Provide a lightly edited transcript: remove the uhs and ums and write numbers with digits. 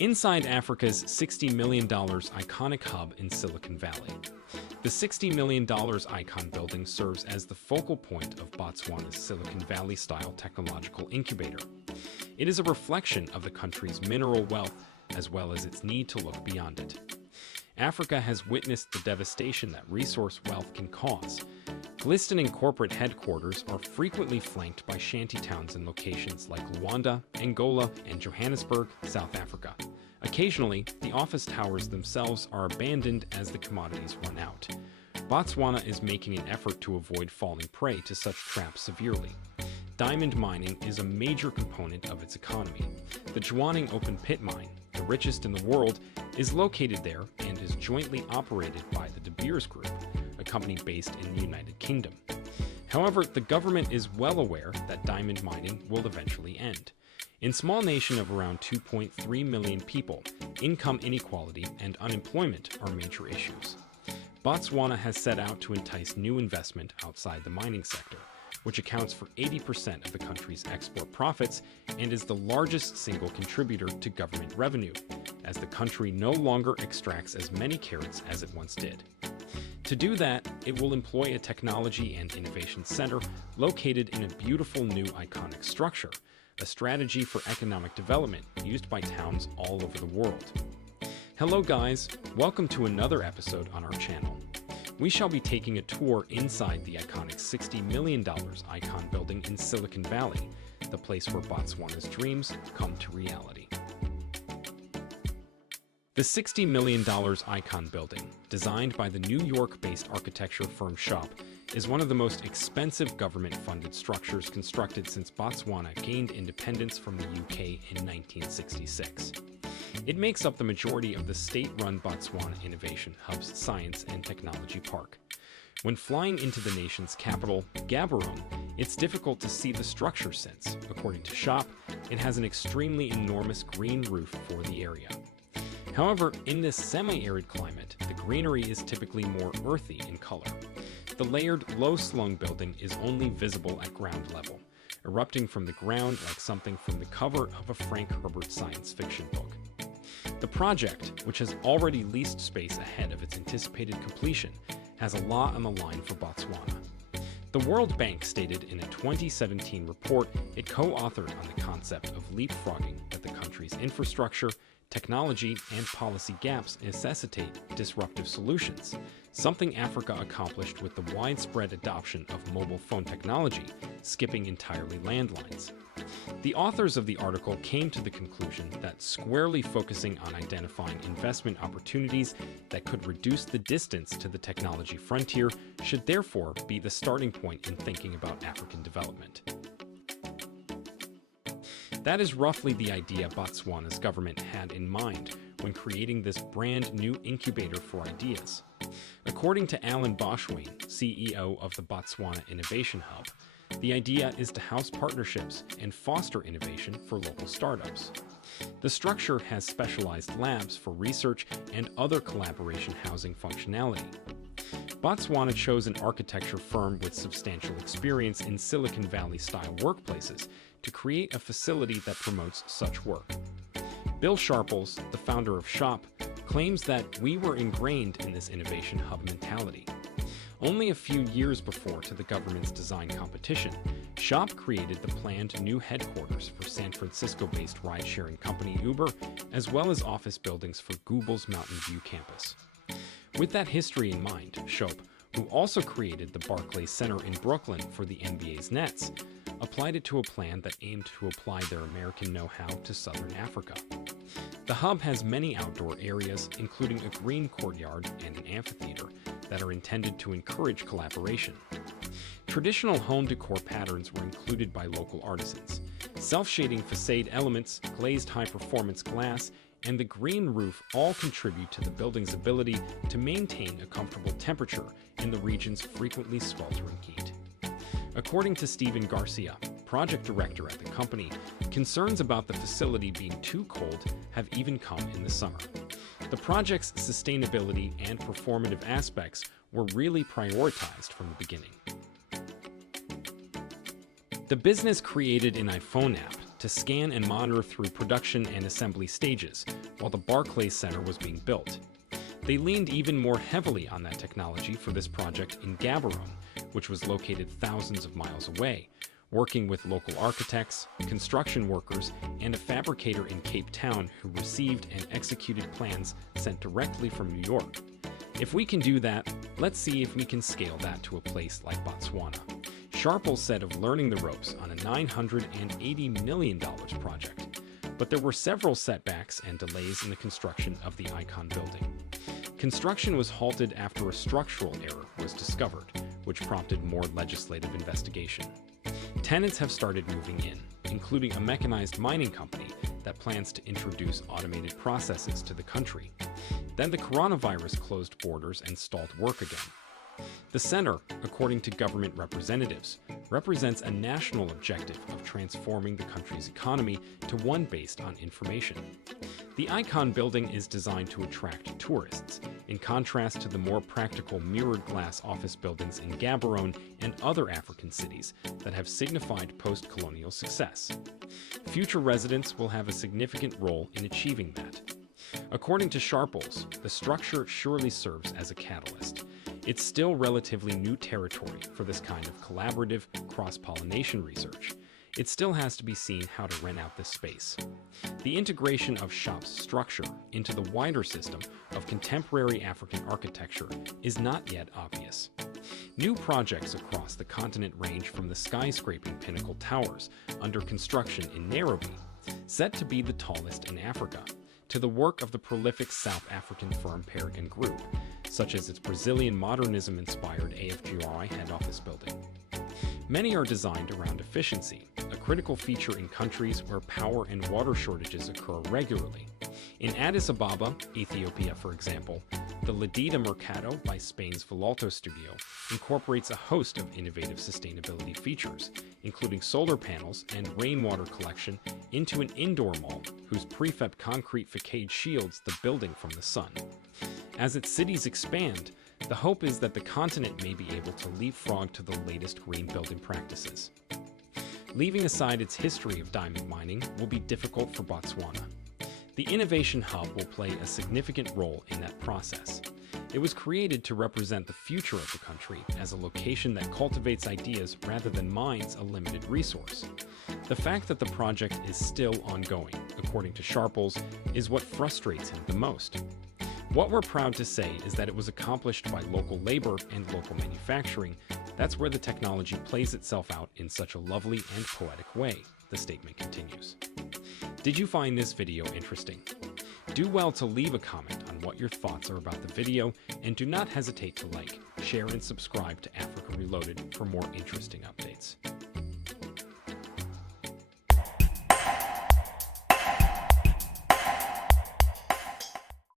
Inside Africa's $60 million iconic hub in Silicon Valley. The $60 million icon building serves as the focal point of Botswana's Silicon Valley-style technological incubator. It is a reflection of the country's mineral wealth as well as its need to look beyond it. Africa has witnessed the devastation that resource wealth can cause. Glistening corporate headquarters are frequently flanked by shantytowns in locations like Luanda, Angola, and Johannesburg, South Africa. Occasionally, the office towers themselves are abandoned as the commodities run out. Botswana is making an effort to avoid falling prey to such traps severely. Diamond mining is a major component of its economy. The Jwaneng open pit mine, the richest in the world, is located there and is jointly operated by the De Beers Group, a company based in the United Kingdom. However, the government is well aware that diamond mining will eventually end. In a small nation of around 2.3 million people, income inequality and unemployment are major issues. Botswana has set out to entice new investment outside the mining sector, which accounts for 80% of the country's export profits and is the largest single contributor to government revenue, as the country no longer extracts as many carrots as it once did. To do that, it will employ a technology and innovation center located in a beautiful new iconic structure, a strategy for economic development used by towns all over the world. Hello guys, welcome to another episode on our channel. We shall be taking a tour inside the iconic $60 million icon building in Silicon Valley, the place where Botswana's dreams come to reality. The $60 million icon building, designed by the New York-based architecture firm Shop, is one of the most expensive government-funded structures constructed since Botswana gained independence from the UK in 1966. It makes up the majority of the state-run Botswana Innovation Hub's Science and Technology Park. When flying into the nation's capital, Gaborone, it's difficult to see the structure since, according to Shop, it has an extremely enormous green roof for the area. However, in this semi-arid climate, the greenery is typically more earthy in color. The layered, low-slung building is only visible at ground level, erupting from the ground like something from the cover of a Frank Herbert science fiction book. The project, which has already leased space ahead of its anticipated completion, has a lot on the line for Botswana. The World Bank stated in a 2017 report it co-authored on the concept of leapfrogging that the country's infrastructure, technology, and policy gaps necessitate disruptive solutions, something Africa accomplished with the widespread adoption of mobile phone technology, skipping entirely landlines. The authors of the article came to the conclusion that squarely focusing on identifying investment opportunities that could reduce the distance to the technology frontier should therefore be the starting point in thinking about African development. That is roughly the idea Botswana's government had in mind when creating this brand new incubator for ideas. According to Alan Boschwain, CEO of the Botswana Innovation Hub, the idea is to house partnerships and foster innovation for local startups. The structure has specialized labs for research and other collaboration housing functionality. Botswana chose an architecture firm with substantial experience in Silicon Valley-style workplaces to create a facility that promotes such work. Bill Sharples, the founder of Shop, claims that we were ingrained in this innovation hub mentality. Only a few years before to the government's design competition, Shop created the planned new headquarters for San Francisco-based ride-sharing company Uber, as well as office buildings for Google's Mountain View campus. With that history in mind, Shop, who also created the Barclays Center in Brooklyn for the NBA's Nets, applied it to a plan that aimed to apply their American know-how to Southern Africa. The hub has many outdoor areas, including a green courtyard and an amphitheater, that are intended to encourage collaboration. Traditional home decor patterns were included by local artisans. Self-shading facade elements, glazed high-performance glass, and the green roof all contribute to the building's ability to maintain a comfortable temperature in the region's frequently sweltering heat. According to Steven Garcia, project director at the company, concerns about the facility being too cold have even come in the summer. The project's sustainability and performative aspects were really prioritized from the beginning. The business created an iPhone app to scan and monitor through production and assembly stages, while the Barclays Center was being built. They leaned even more heavily on that technology for this project in Gaborone, which was located thousands of miles away, working with local architects, construction workers, and a fabricator in Cape Town who received and executed plans sent directly from New York. If we can do that, let's see if we can scale that to a place like Botswana. Sharples said of learning the ropes on a $980 million project, but there were several setbacks and delays in the construction of the Icon building. Construction was halted after a structural error was discovered, which prompted more legislative investigation. Tenants have started moving in, including a mechanized mining company that plans to introduce automated processes to the country. Then the coronavirus closed borders and stalled work again. The center, according to government representatives, represents a national objective of transforming the country's economy to one based on information. The Icon building is designed to attract tourists, in contrast to the more practical mirrored glass office buildings in Gaborone and other African cities that have signified post-colonial success. Future residents will have a significant role in achieving that. According to Sharples, the structure surely serves as a catalyst. It's still relatively new territory for this kind of collaborative, cross-pollination research. It still has to be seen how to rent out this space. The integration of SHOP's structure into the wider system of contemporary African architecture is not yet obvious. New projects across the continent range from the skyscraping Pinnacle Towers under construction in Nairobi, set to be the tallest in Africa, to the work of the prolific South African firm Peregrine Group, such as its Brazilian modernism-inspired AFGRI head office building. Many are designed around efficiency, a critical feature in countries where power and water shortages occur regularly. In Addis Ababa, Ethiopia, for example, the Ladida Mercado by Spain's Vilalto studio incorporates a host of innovative sustainability features, including solar panels and rainwater collection, into an indoor mall whose prefab concrete facade shields the building from the sun. As its cities expand, the hope is that the continent may be able to leapfrog to the latest green building practices. Leaving aside its history of diamond mining will be difficult for Botswana. The Innovation Hub will play a significant role in that process. It was created to represent the future of the country as a location that cultivates ideas rather than mines a limited resource. The fact that the project is still ongoing, according to Sharples, is what frustrates him the most. What we're proud to say is that it was accomplished by local labor and local manufacturing. That's where the technology plays itself out in such a lovely and poetic way, the statement continues. Did you find this video interesting? Do well to leave a comment on what your thoughts are about the video, and do not hesitate to like, share, and subscribe to Africa Reloaded for more interesting updates.